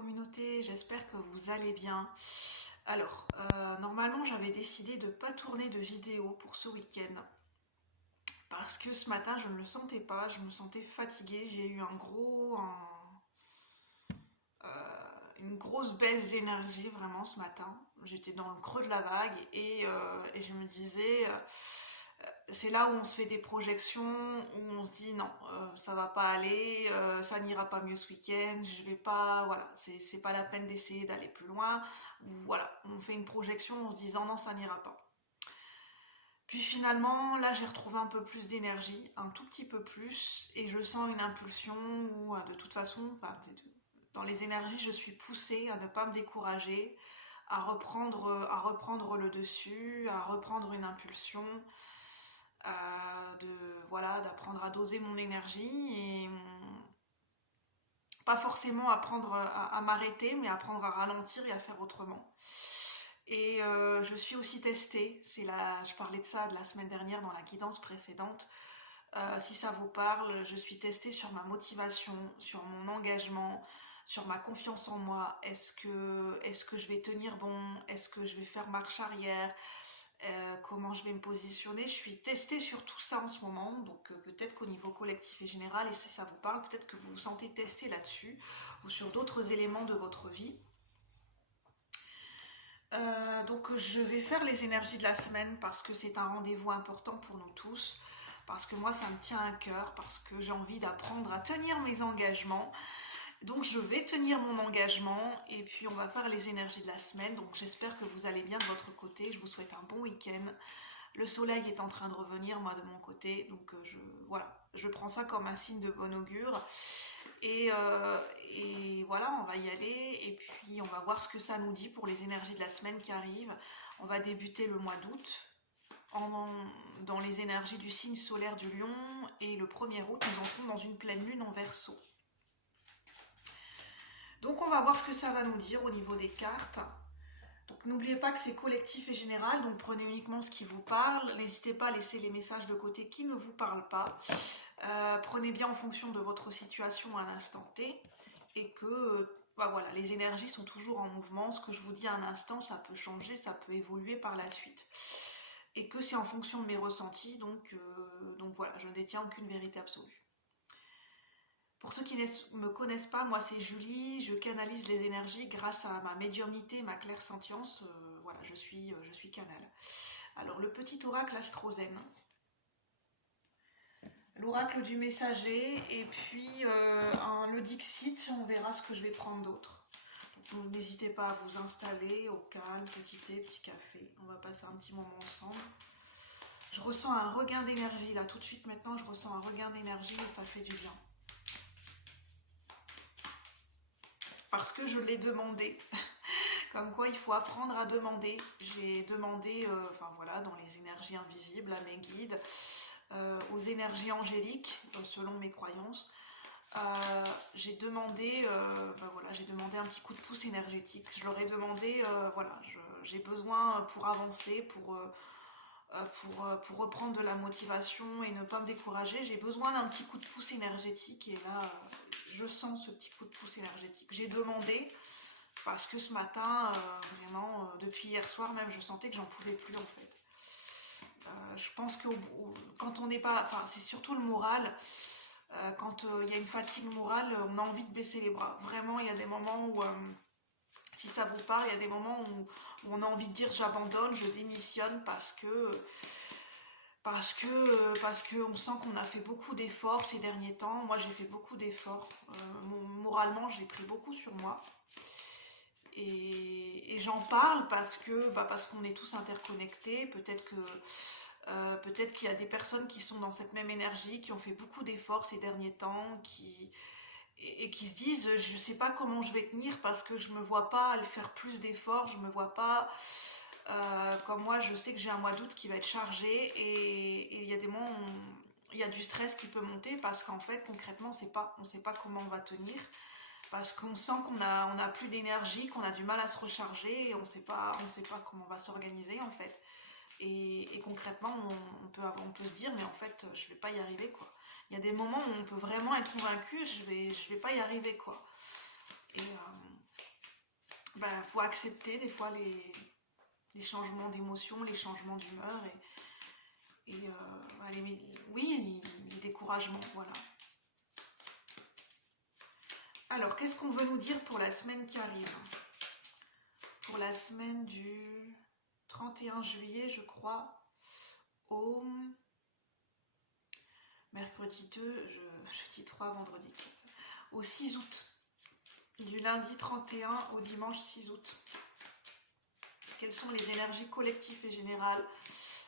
communauté, j'espère que vous allez bien. Alors, normalement j'avais décidé de ne pas tourner de vidéo pour ce week-end parce que ce matin je ne le sentais pas, je me sentais fatiguée, j'ai eu une grosse baisse d'énergie vraiment ce matin. J'étais dans le creux de la vague et je me disais... c'est là où on se fait des projections, où on se dit non, ça va pas aller, ça n'ira pas mieux ce week-end, je vais pas, voilà, c'est pas la peine d'essayer d'aller plus loin. Voilà, on fait une projection en se disant non, ça n'ira pas. Puis finalement, là j'ai retrouvé un peu plus d'énergie, un tout petit peu plus, et je sens une impulsion où de toute façon, enfin, dans les énergies, je suis poussée à ne pas me décourager, à reprendre le dessus, à reprendre une impulsion. Voilà, d'apprendre à doser mon énergie et pas forcément apprendre à m'arrêter, mais apprendre à ralentir et à faire autrement. Et je suis aussi testée, je parlais de ça de la semaine dernière dans la guidance précédente. Si ça vous parle, je suis testée sur ma motivation, sur mon engagement, sur ma confiance en moi. Est-ce que je vais tenir bon? Est-ce que je vais faire marche arrière? Comment je vais me positionner? Je suis testée sur tout ça en ce moment, donc peut-être qu'au niveau collectif et général, et si ça vous parle, peut-être que vous vous sentez testé là-dessus, ou sur d'autres éléments de votre vie. Donc je vais faire les énergies de la semaine parce que c'est un rendez-vous important pour nous tous, parce que moi ça me tient à cœur, parce que j'ai envie d'apprendre à tenir mes engagements. Donc je vais tenir mon engagement et puis on va faire les énergies de la semaine. Donc j'espère que vous allez bien de votre côté. Je vous souhaite un bon week-end. Le soleil est en train de revenir, moi de mon côté. Donc voilà, je prends ça comme un signe de bon augure. Et voilà, on va y aller. Et puis on va voir ce que ça nous dit pour les énergies de la semaine qui arrivent. On va débuter le mois d'août dans les énergies du signe solaire du Lion. Et le 1er août, nous entrons dans une pleine lune en Verseau. Donc on va voir ce que ça va nous dire au niveau des cartes. Donc n'oubliez pas que c'est collectif et général, donc prenez uniquement ce qui vous parle. N'hésitez pas à laisser les messages de côté qui ne vous parlent pas. Prenez bien en fonction de votre situation à l'instant T. Et que voilà, les énergies sont toujours en mouvement. Ce que je vous dis à un instant, ça peut changer, ça peut évoluer par la suite. Et que c'est en fonction de mes ressentis, donc voilà, je ne détiens aucune vérité absolue. Pour ceux qui ne me connaissent pas, moi c'est Julie, je canalise les énergies grâce à ma médiumnité, ma clairsentience, voilà, je suis canal. Alors le petit oracle Astrozen, l'oracle du messager, et puis le Dixit, on verra ce que je vais prendre d'autre. Donc n'hésitez pas à vous installer au calme, petit thé, petit café, on va passer un petit moment ensemble. Je ressens un regain d'énergie, là tout de suite maintenant je ressens un regain d'énergie et ça fait du bien. Parce que je l'ai demandé, comme quoi il faut apprendre à demander. J'ai demandé, voilà, dans les énergies invisibles, à mes guides, aux énergies angéliques, selon mes croyances, j'ai demandé, j'ai demandé un petit coup de pouce énergétique. Je leur ai demandé, j'ai besoin pour avancer, pour reprendre de la motivation et ne pas me décourager, j'ai besoin d'un petit coup de pouce énergétique et là je sens ce petit coup de pouce énergétique. J'ai demandé parce que ce matin, vraiment depuis hier soir même, je sentais que j'en pouvais plus en fait. Je pense que quand on n'est pas, enfin c'est surtout le moral, quand il y a une fatigue morale, on a envie de baisser les bras. Vraiment, il y a des moments où si ça vous parle, il y a des moments où on a envie de dire j'abandonne, je démissionne parce que on sent qu'on a fait beaucoup d'efforts ces derniers temps. Moi j'ai fait beaucoup d'efforts, moralement j'ai pris beaucoup sur moi et j'en parle parce qu'on est tous interconnectés. Peut-être qu'il y a des personnes qui sont dans cette même énergie, qui ont fait beaucoup d'efforts ces derniers temps, et qui se disent je sais pas comment je vais tenir parce que je me vois pas faire plus d'efforts, je me vois pas comme moi. Je sais que j'ai un mois d'août qui va être chargé et il y a des moments où il y a du stress qui peut monter parce qu'en fait concrètement on sait pas comment on va tenir, parce qu'on sent qu'on a plus d'énergie, qu'on a du mal à se recharger et on sait pas comment on va s'organiser en fait. Et concrètement on peut se dire mais en fait je vais pas y arriver quoi. Il y a des moments où on peut vraiment être convaincu, je vais pas y arriver quoi. ben, faut accepter des fois les changements d'émotion, les changements d'humeur oui, les découragements, voilà. Alors, qu'est-ce qu'on veut nous dire pour la semaine qui arrive? Pour la semaine du 31 juillet, je crois, au mercredi 2, jeudi 3, vendredi 4, au 6 août. Du lundi 31 au dimanche 6 août. Quelles sont les énergies collectives et générales?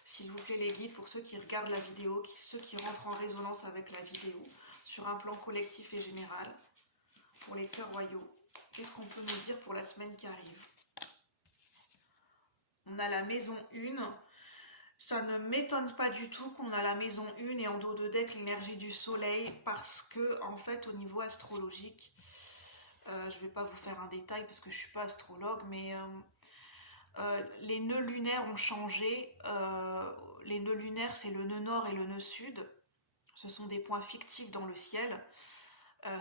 S'il vous plaît, les guides, pour ceux qui regardent la vidéo, ceux qui rentrent en résonance avec la vidéo, sur un plan collectif et général, pour les cœurs royaux. Qu'est-ce qu'on peut nous dire pour la semaine qui arrive? On a la maison 1. Ça ne m'étonne pas du tout qu'on a la maison 1 et en dos de deck l'énergie du soleil, parce que, en fait, au niveau astrologique, je ne vais pas vous faire un détail parce que je ne suis pas astrologue, mais les nœuds lunaires ont changé. Les nœuds lunaires, c'est le nœud nord et le nœud sud. Ce sont des points fictifs dans le ciel,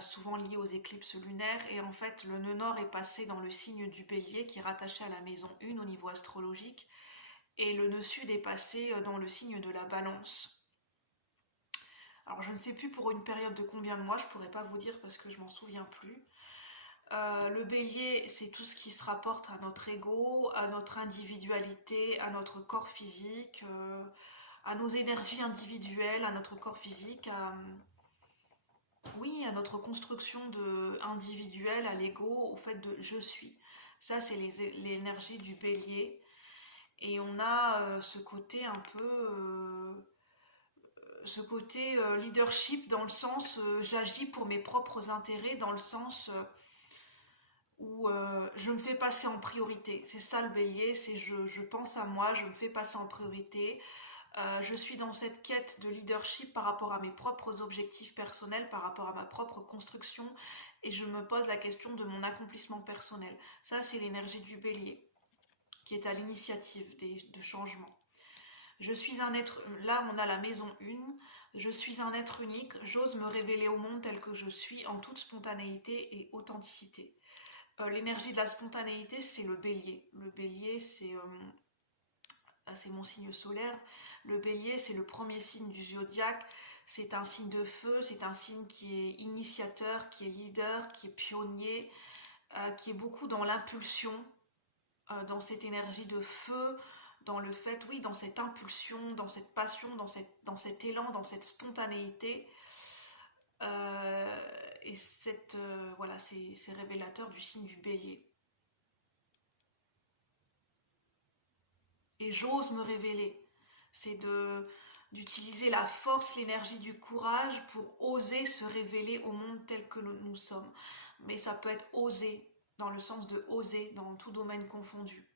souvent liés aux éclipses lunaires. Et en fait, le nœud nord est passé dans le signe du bélier, qui est rattaché à la maison 1 au niveau astrologique. Et le nœud sud est passé dans le signe de la balance. Alors, je ne sais plus pour une période de combien de mois, je ne pourrais pas vous dire parce que je m'en souviens plus. Le bélier, c'est tout ce qui se rapporte à notre ego, à notre individualité, à notre corps physique, à nos énergies individuelles, à notre corps physique, à notre construction individuelle, à l'ego, au fait de je suis. Ça, c'est l'énergie du bélier. Et on a ce côté un peu... ce côté leadership dans le sens j'agis pour mes propres intérêts, dans le sens... où je me fais passer en priorité. C'est ça le bélier, c'est je pense à moi, je me fais passer en priorité. Je suis dans cette quête de leadership par rapport à mes propres objectifs personnels, par rapport à ma propre construction, et je me pose la question de mon accomplissement personnel. Ça, c'est l'énergie du bélier, qui est à l'initiative de changement. Je suis un être, là on a la maison 1, je suis un être unique, j'ose me révéler au monde tel que je suis, en toute spontanéité et authenticité. L'énergie de la spontanéité, c'est le bélier. Le bélier, c'est mon signe solaire. Le bélier, c'est le premier signe du zodiaque. C'est un signe de feu, c'est un signe qui est initiateur, qui est leader, qui est pionnier, qui est beaucoup dans l'impulsion, dans cette énergie de feu, dans le fait, oui, dans cette impulsion, dans cette passion, dans cet élan, dans cette spontanéité. Et voilà, c'est révélateur du signe du bélier. Et j'ose me révéler. C'est d'utiliser la force, l'énergie du courage pour oser se révéler au monde tel que nous sommes. Mais ça peut être oser, dans le sens de oser, dans tout domaine confondu.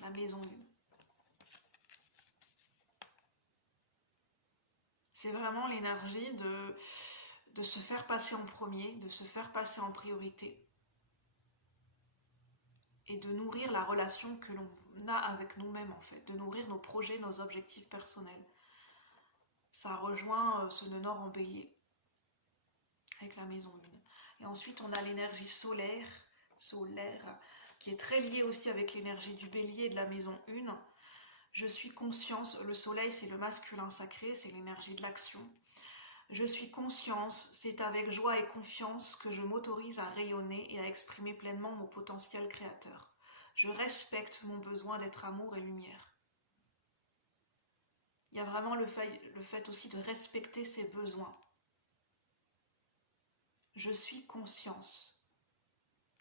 La maison 1. C'est vraiment l'énergie de se faire passer en premier, de se faire passer en priorité. Et de nourrir la relation que l'on a avec nous-mêmes, en fait. De nourrir nos projets, nos objectifs personnels. Ça rejoint ce nœud nord en bélier, avec la maison 1. Et ensuite, on a l'énergie solaire, qui est très liée aussi avec l'énergie du bélier et de la maison 1. Je suis conscience, le soleil, c'est le masculin sacré, c'est l'énergie de l'action. Je suis conscience, c'est avec joie et confiance que je m'autorise à rayonner et à exprimer pleinement mon potentiel créateur. Je respecte mon besoin d'être amour et lumière. Il y a vraiment le fait aussi de respecter ses besoins. Je suis conscience.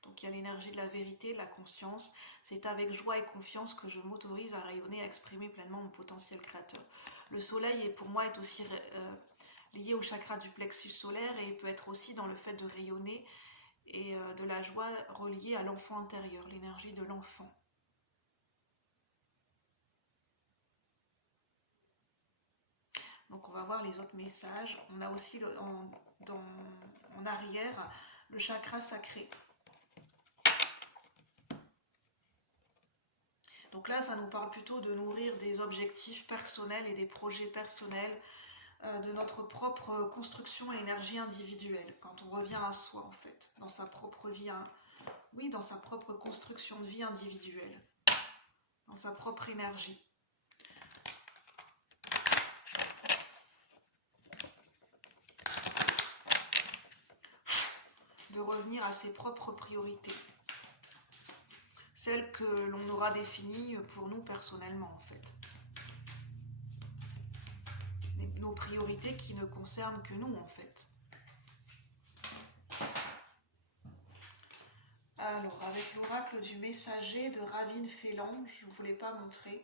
Donc il y a l'énergie de la vérité, de la conscience. C'est avec joie et confiance que je m'autorise à rayonner et à exprimer pleinement mon potentiel créateur. Le soleil, pour moi, est aussi lié au chakra du plexus solaire et peut être aussi dans le fait de rayonner et de la joie reliée à l'enfant intérieur, l'énergie de l'enfant. Donc on va voir les autres messages. On a aussi en arrière le chakra sacré. Donc là, ça nous parle plutôt de nourrir des objectifs personnels et des projets personnels, de notre propre construction et énergie individuelle, quand on revient à soi en fait, dans sa propre vie, hein, oui, dans sa propre construction de vie individuelle, dans sa propre énergie. De revenir à ses propres priorités, celles que l'on aura définies pour nous personnellement en fait. Nos priorités qui ne concernent que nous en fait. Alors, avec l'oracle du messager de Ravine Félan, je ne vous l'ai pas montré.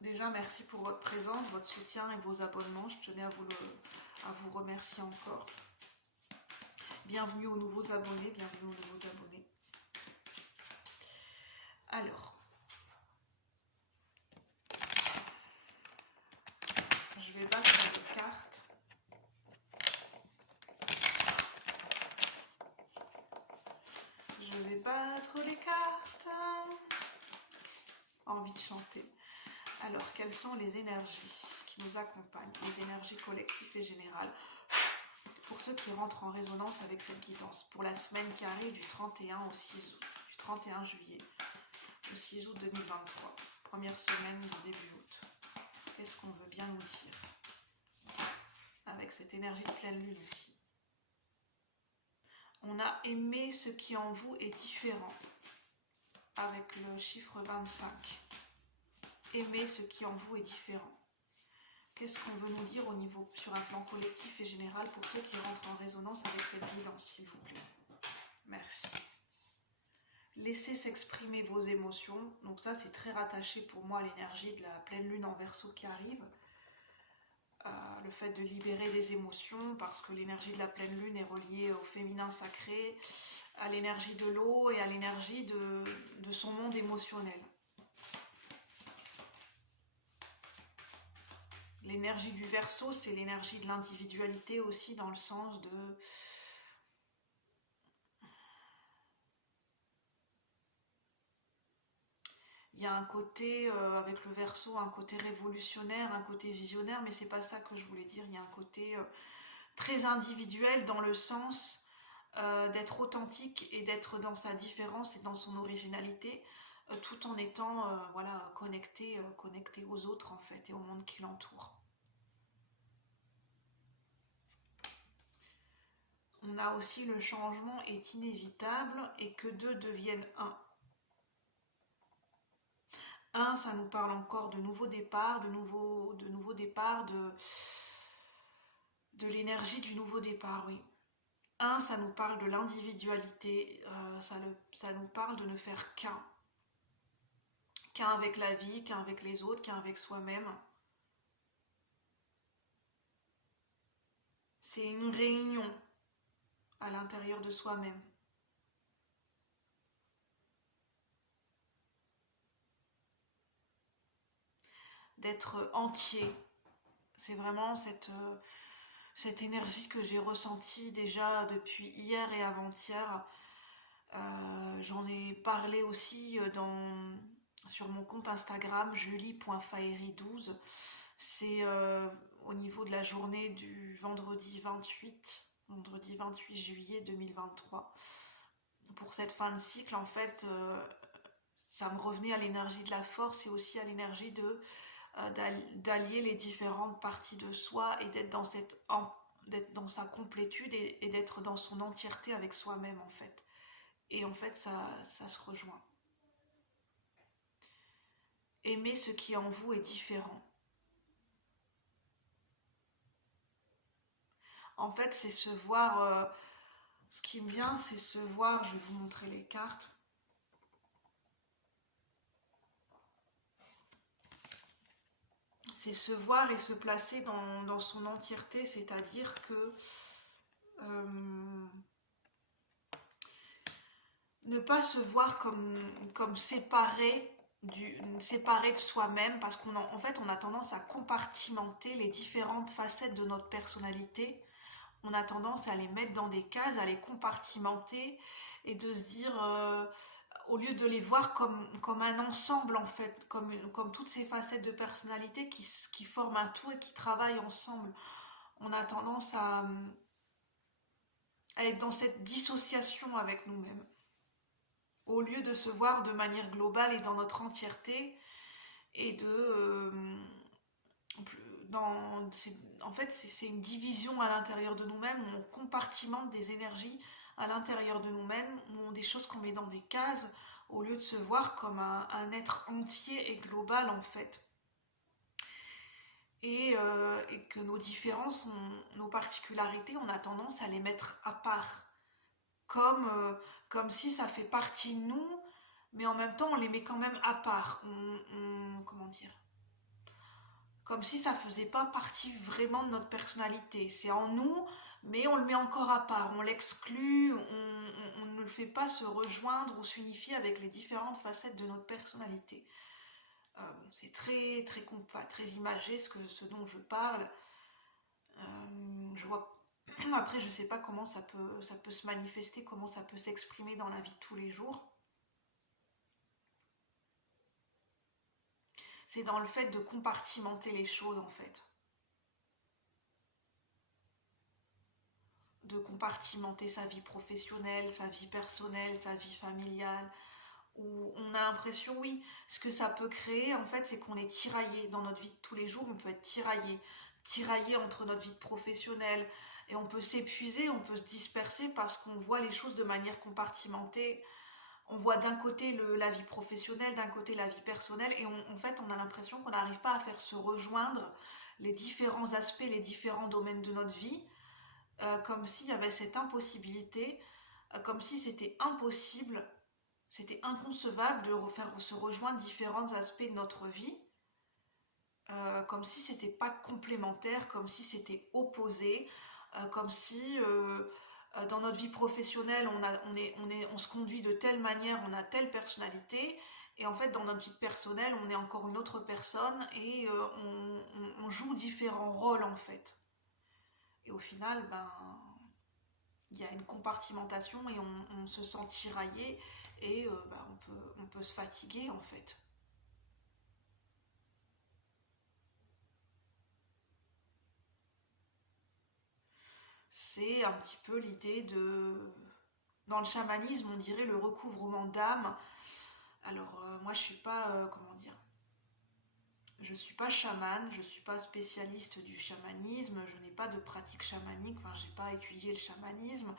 Déjà, merci pour votre présence, votre soutien et vos abonnements. Je tenais à vous remercier encore. Bienvenue aux nouveaux abonnés, bienvenue aux nouveaux abonnés. Alors, je vais battre les cartes. Je vais battre les cartes. Envie de chanter. Alors, quelles sont les énergies qui nous accompagnent, les énergies collectives et générales, pour ceux qui rentrent en résonance avec cette guidance, pour la semaine qui arrive du 31 au 6 août, du 31 juillet au 6 août 2023, première semaine du début août. Qu'est-ce qu'on veut bien nous dire avec cette énergie de pleine lune aussi? On a aimé ce qui en vous est différent, avec le chiffre 25. Aimer ce qui en vous est différent. Qu'est-ce qu'on veut nous dire au niveau, sur un plan collectif et général, pour ceux qui rentrent en résonance avec cette guidance, s'il vous plaît? Merci. Laissez s'exprimer vos émotions. Donc ça, c'est très rattaché pour moi à l'énergie de la pleine lune en Verseau qui arrive. Le fait de libérer des émotions, parce que l'énergie de la pleine lune est reliée au féminin sacré, à l'énergie de l'eau et à l'énergie de son monde émotionnel. L'énergie du Verseau, c'est l'énergie de l'individualité aussi, dans le sens de... Il y a un côté, avec le Verseau, un côté révolutionnaire, un côté visionnaire, mais c'est pas ça que je voulais dire. Il y a un côté très individuel, dans le sens d'être authentique et d'être dans sa différence et dans son originalité, tout en étant voilà, connecté aux autres en fait, et au monde qui l'entoure. On a aussi le changement est inévitable et que deux deviennent un. Un, ça nous parle encore de nouveaux départs, de nouveaux départs, de l'énergie du nouveau départ, oui. Un, ça nous parle de l'individualité, ça nous parle de ne faire qu'un. Qu'un avec la vie, qu'un avec les autres, qu'un avec soi-même. C'est une réunion à l'intérieur de soi-même. D'être entier. C'est vraiment cette énergie que j'ai ressentie déjà depuis hier et avant-hier. J'en ai parlé aussi sur mon compte Instagram julie.faeri12. C'est au niveau de la journée du vendredi 28 juillet 2023. Pour cette fin de cycle, en fait, ça me revenait à l'énergie de la force et aussi à l'énergie d'allier les différentes parties de soi et d'être dans sa complétude et d'être dans son entièreté avec soi-même en fait. Et en fait, ça se rejoint. Aimer ce qui en vous est différent. En fait, c'est se voir... ce qui me vient, c'est se voir... Je vais vous montrer les cartes. C'est se voir et se placer dans son entièreté, c'est-à-dire que... ne pas se voir comme séparé de soi-même, parce qu'en fait on a tendance à compartimenter les différentes facettes de notre personnalité. On a tendance à les mettre dans des cases, à les compartimenter et de se dire au lieu de les voir comme un ensemble en fait, comme toutes ces facettes de personnalité qui forment un tout et qui travaillent ensemble, on a tendance à être dans cette dissociation avec nous-mêmes. Au lieu de se voir de manière globale et dans notre entièreté, et en fait, c'est une division à l'intérieur de nous-mêmes, où on compartimente des énergies à l'intérieur de nous-mêmes, où on des choses qu'on met dans des cases, au lieu de se voir comme un être entier et global en fait. Et que nos différences, nos particularités, on a tendance à les mettre à part, comme si ça fait partie de nous, mais en même temps on les met quand même à part. Comment dire, comme si ça faisait pas partie vraiment de notre personnalité. C'est en nous, mais on le met encore à part, on l'exclut, on ne le fait pas se rejoindre ou s'unifier avec les différentes facettes de notre personnalité. C'est très, très, très imagé ce dont je parle. Je vois. Après, je sais pas comment ça peut se manifester, comment ça peut s'exprimer dans la vie de tous les jours. C'est dans le fait de compartimenter les choses en fait. De compartimenter sa vie professionnelle, sa vie personnelle, sa vie familiale, où on a l'impression, oui, ce que ça peut créer en fait, c'est qu'on est tiraillé dans notre vie de tous les jours, on peut être tiraillé entre notre vie professionnelle, et on peut s'épuiser, on peut se disperser parce qu'on voit les choses de manière compartimentée. On voit d'un côté la vie professionnelle, d'un côté la vie personnelle, et en fait on a l'impression qu'on n'arrive pas à faire se rejoindre les différents aspects, les différents domaines de notre vie, comme s'il y avait cette impossibilité, comme si c'était impossible, c'était inconcevable de faire se rejoindre différents aspects de notre vie, comme si c'était pas complémentaire, comme si c'était opposé, comme si dans notre vie professionnelle on se conduit de telle manière, on a telle personnalité, et en fait dans notre vie personnelle on est encore une autre personne, et on joue différents rôles en fait. Et au final, il y a une compartimentation et on se sent tiraillé, et on peut se fatiguer en fait. C'est un petit peu l'idée de... Dans le chamanisme, on dirait le recouvrement d'âme. Alors, moi, je suis pas... comment dire, je suis pas chamane, je suis pas spécialiste du chamanisme, je n'ai pas de pratique chamanique, enfin, j'ai pas étudié le chamanisme.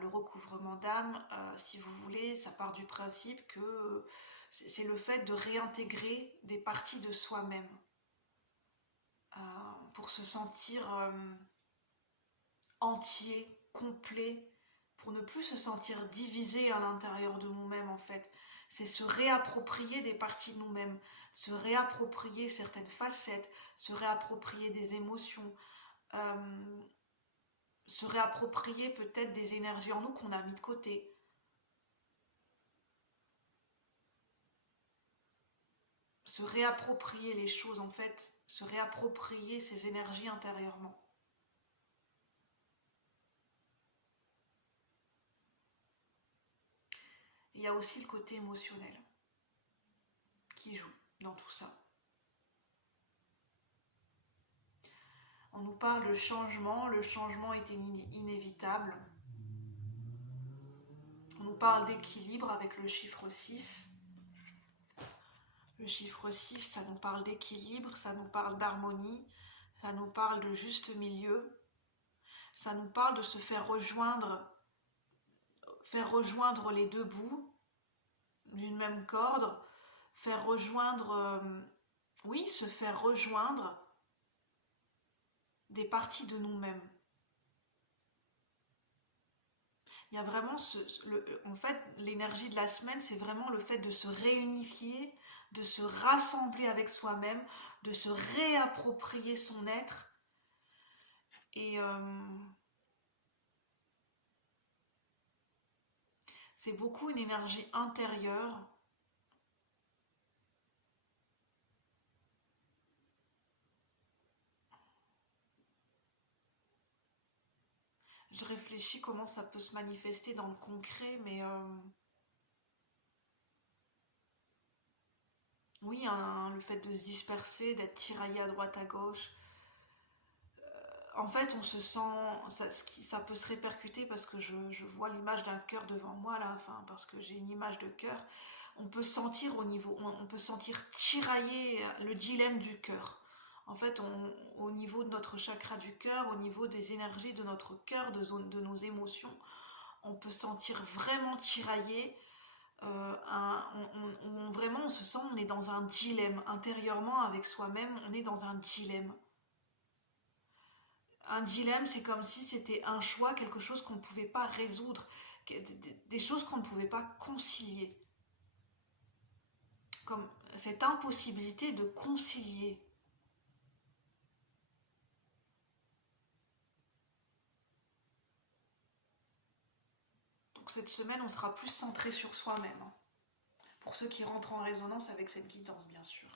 Le recouvrement d'âme, si vous voulez, ça part du principe que c'est le fait de réintégrer des parties de soi-même pour se sentir entier, complet, pour ne plus se sentir divisé à l'intérieur de nous-mêmes en fait. C'est se réapproprier des parties de nous-mêmes, se réapproprier certaines facettes, se réapproprier des émotions, euh, se réapproprier peut-être des énergies en nous qu'on a mis de côté. Se réapproprier les choses en fait, se réapproprier ses énergies intérieurement. Il y a aussi le côté émotionnel qui joue dans tout ça. On nous parle de changement, le changement est inévitable. On nous parle d'équilibre avec le chiffre 6. Le chiffre 6, ça nous parle d'équilibre, ça nous parle d'harmonie, ça nous parle de juste milieu, ça nous parle de se faire rejoindre les deux bouts d'une même corde, faire rejoindre, oui, se faire rejoindre des parties de nous-mêmes. Il y a vraiment en fait, l'énergie de la semaine, c'est vraiment le fait de se réunifier, de se rassembler avec soi-même, de se réapproprier son être. Et c'est beaucoup une énergie intérieure. Je réfléchis comment ça peut se manifester dans le concret, mais Oui, le fait de se disperser, d'être tiraillé à droite à gauche. En fait, on se sent, ça peut se répercuter parce que je vois l'image d'un cœur devant moi là, enfin parce que j'ai une image de cœur. On peut sentir on peut sentir tirailler le dilemme du cœur. En fait, au niveau de notre chakra du cœur, au niveau des énergies de notre cœur, de nos émotions, on peut sentir vraiment tirailler. Vraiment, on se sent, on est dans un dilemme intérieurement avec soi-même. On est dans un dilemme. Un dilemme, c'est comme si c'était un choix, quelque chose qu'on ne pouvait pas résoudre, des choses qu'on ne pouvait pas concilier. Comme cette impossibilité de concilier. Donc cette semaine, on sera plus centré sur soi-même. Pour ceux qui rentrent en résonance avec cette guidance, bien sûr.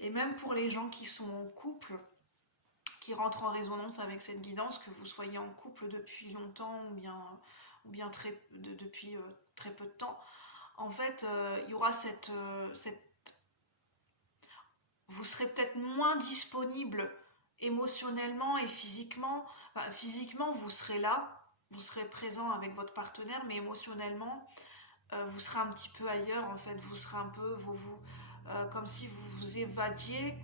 Et même pour les gens qui sont en couple, qui rentrent en résonance avec cette guidance, que vous soyez en couple depuis longtemps ou bien depuis très peu de temps, en fait, il y aura vous serez peut-être moins disponible émotionnellement et physiquement. Enfin, physiquement, vous serez là, vous serez présent avec votre partenaire, mais émotionnellement, vous serez un petit peu ailleurs, en fait. Vous serez un peu, comme si vous vous évadiez,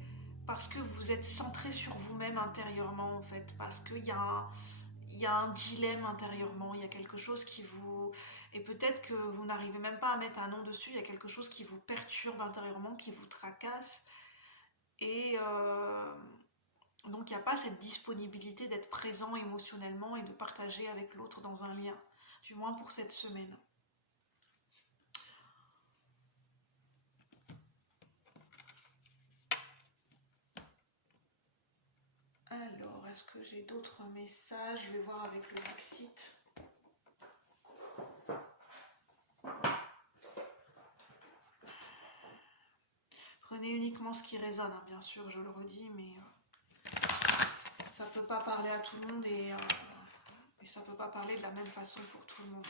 parce que vous êtes centré sur vous-même intérieurement, en fait. Parce qu'il y a un dilemme intérieurement, il y a quelque chose qui vous... Et peut-être que vous n'arrivez même pas à mettre un nom dessus, il y a quelque chose qui vous perturbe intérieurement, qui vous tracasse. Et donc il n'y a pas cette disponibilité d'être présent émotionnellement et de partager avec l'autre dans un lien, du moins pour cette semaine. Alors, est-ce que j'ai d'autres messages? Je vais voir avec le Maxit. Prenez uniquement ce qui résonne, hein, bien sûr, je le redis, mais ça ne peut pas parler à tout le monde et ça ne peut pas parler de la même façon pour tout le monde.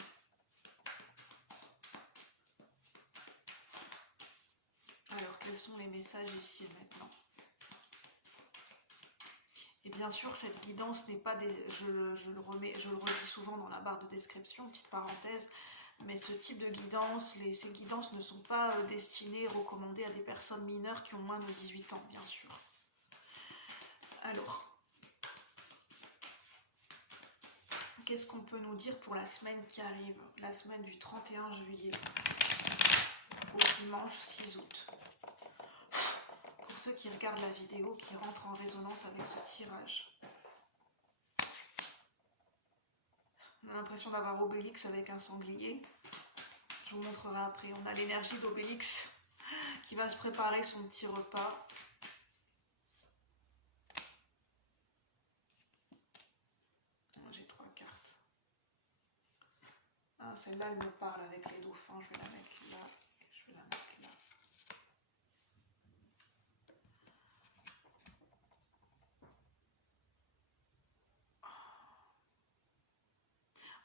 Alors, quels sont les messages ici et maintenant? Et bien sûr, cette guidance n'est pas des... je le redis souvent dans la barre de description, petite parenthèse, mais ce type de guidance, ces guidances ne sont pas destinées et recommandées à des personnes mineures qui ont moins de 18 ans, bien sûr. Alors, qu'est-ce qu'on peut nous dire pour la semaine qui arrive? La semaine du 31 juillet au dimanche 6 août. Pour ceux qui regardent la vidéo, qui rentrent en résonance avec ce tirage. On a l'impression d'avoir Obélix avec un sanglier. Je vous montrerai après. On a l'énergie d'Obélix qui va se préparer son petit repas. J'ai 3 cartes. Ah, celle-là, elle me parle avec les dauphins. Je vais la mettre là. Je vais la mettre là.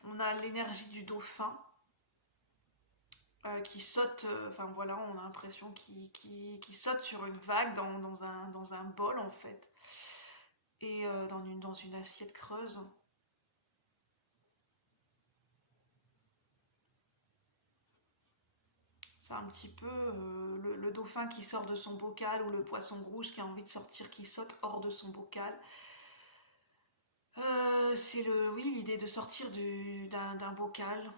On a l'énergie du dauphin qui saute, enfin voilà, on a l'impression qu'il saute sur une vague dans un bol en fait, et dans une assiette creuse. C'est un petit peu le dauphin qui sort de son bocal ou le poisson rouge qui a envie de sortir, qui saute hors de son bocal. C'est l'idée de sortir d'un bocal,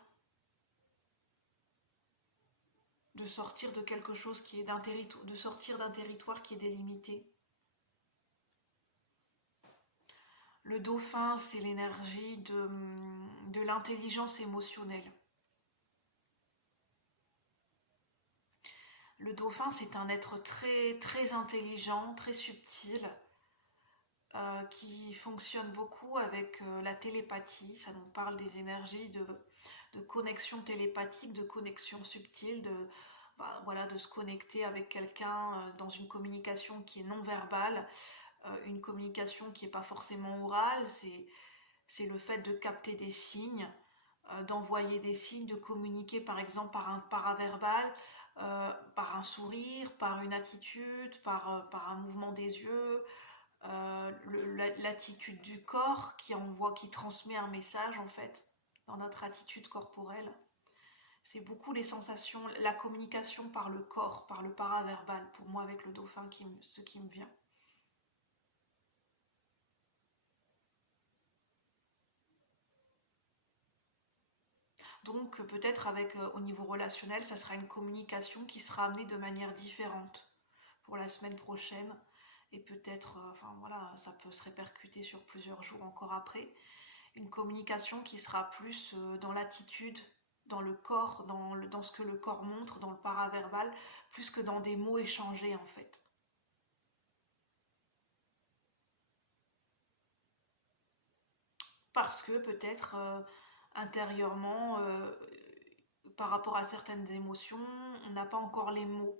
de sortir de quelque chose qui est d'un territoire, de sortir d'un territoire qui est délimité. Le dauphin, c'est l'énergie de l'intelligence émotionnelle. Le dauphin, c'est un être très, très intelligent, très subtil, qui fonctionne beaucoup avec la télépathie. Ça nous parle des énergies de connexion télépathique, de connexion subtile, de se connecter avec quelqu'un dans une communication qui est non verbale, une communication qui n'est pas forcément orale. c'est le fait de capter des signes, d'envoyer des signes, de communiquer par exemple par un paraverbal, par un sourire, par une attitude, par un mouvement des yeux, l'attitude du corps qui envoie, qui transmet un message en fait, dans notre attitude corporelle. C'est beaucoup les sensations, la communication par le corps, par le paraverbal, pour moi avec le dauphin, ce qui me vient. Donc peut-être avec au niveau relationnel, ça sera une communication qui sera amenée de manière différente pour la semaine prochaine. Et peut-être, enfin voilà, ça peut se répercuter sur plusieurs jours encore après. Une communication qui sera plus dans l'attitude, dans le corps, dans ce que le corps montre, dans le paraverbal, plus que dans des mots échangés en fait. Parce que peut-être intérieurement, par rapport à certaines émotions, on n'a pas encore les mots.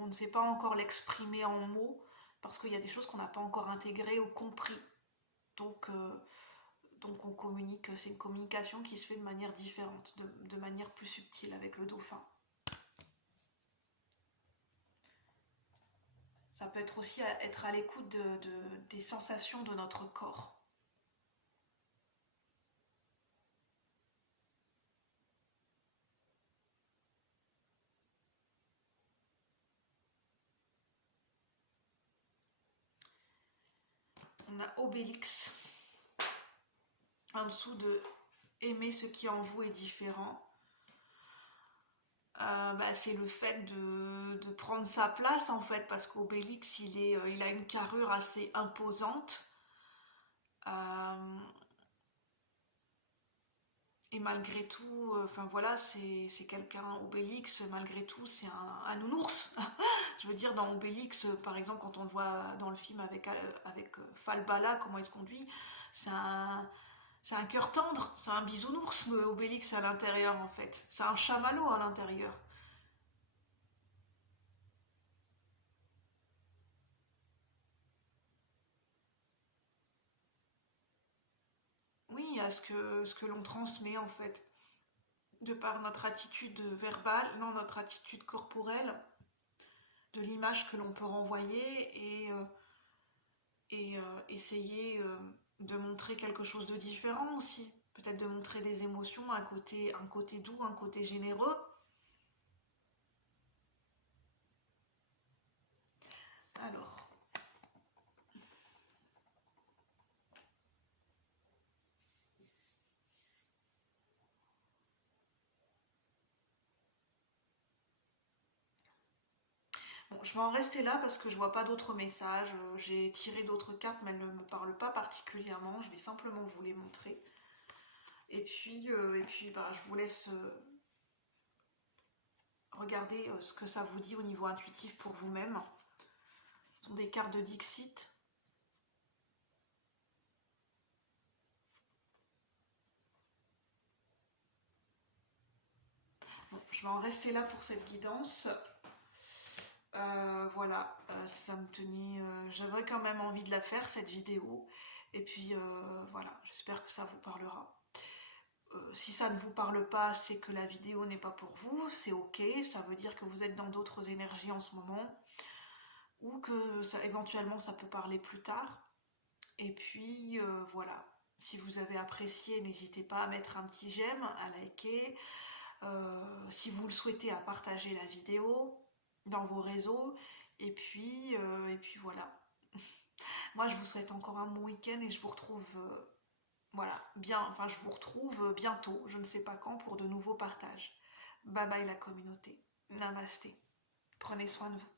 On ne sait pas encore l'exprimer en mots parce qu'il y a des choses qu'on n'a pas encore intégrées ou compris. Donc, donc on communique, c'est une communication qui se fait de manière différente, de manière plus subtile avec le dauphin. Ça peut être aussi être à l'écoute des sensations de notre corps. On a Obélix en dessous de aimer ce qui en vous est différent. C'est le fait de prendre sa place en fait, parce qu'Obélix il a une carrure assez imposante, et malgré tout, enfin voilà, c'est quelqu'un, Obélix, malgré tout, c'est un nounours. Je veux dire, dans Obélix, par exemple, quand on le voit dans le film avec Falbala, comment il se conduit, c'est un cœur tendre, c'est un bisounours, Obélix à l'intérieur en fait. C'est un chamallow à l'intérieur. Oui, à ce que l'on transmet en fait, de par notre attitude verbale, non, notre attitude corporelle, de l'image que l'on peut renvoyer et essayer de montrer quelque chose de différent aussi. Peut-être de montrer des émotions, un côté doux, un côté généreux. Alors, bon, je vais en rester là parce que je vois pas d'autres messages. J'ai tiré d'autres cartes, mais elles ne me parlent pas particulièrement. Je vais simplement vous les montrer. Et puis je vous laisse regarder ce que ça vous dit au niveau intuitif pour vous-même. Ce sont des cartes de Dixit. Bon, je vais en rester là pour cette guidance. Voilà, ça me tenait. J'avais quand même envie de la faire cette vidéo. Et puis voilà, j'espère que ça vous parlera. Si ça ne vous parle pas, c'est que la vidéo n'est pas pour vous, c'est ok, ça veut dire que vous êtes dans d'autres énergies en ce moment, ou que éventuellement ça peut parler plus tard. Et puis voilà, si vous avez apprécié, n'hésitez pas à mettre un petit j'aime, à liker, si vous le souhaitez, à partager la vidéo dans vos réseaux, et puis voilà. Moi je vous souhaite encore un bon week-end et je vous retrouve voilà, je vous retrouve bientôt, je ne sais pas quand, pour de nouveaux partages. Bye bye la communauté. Namasté. Prenez soin de vous.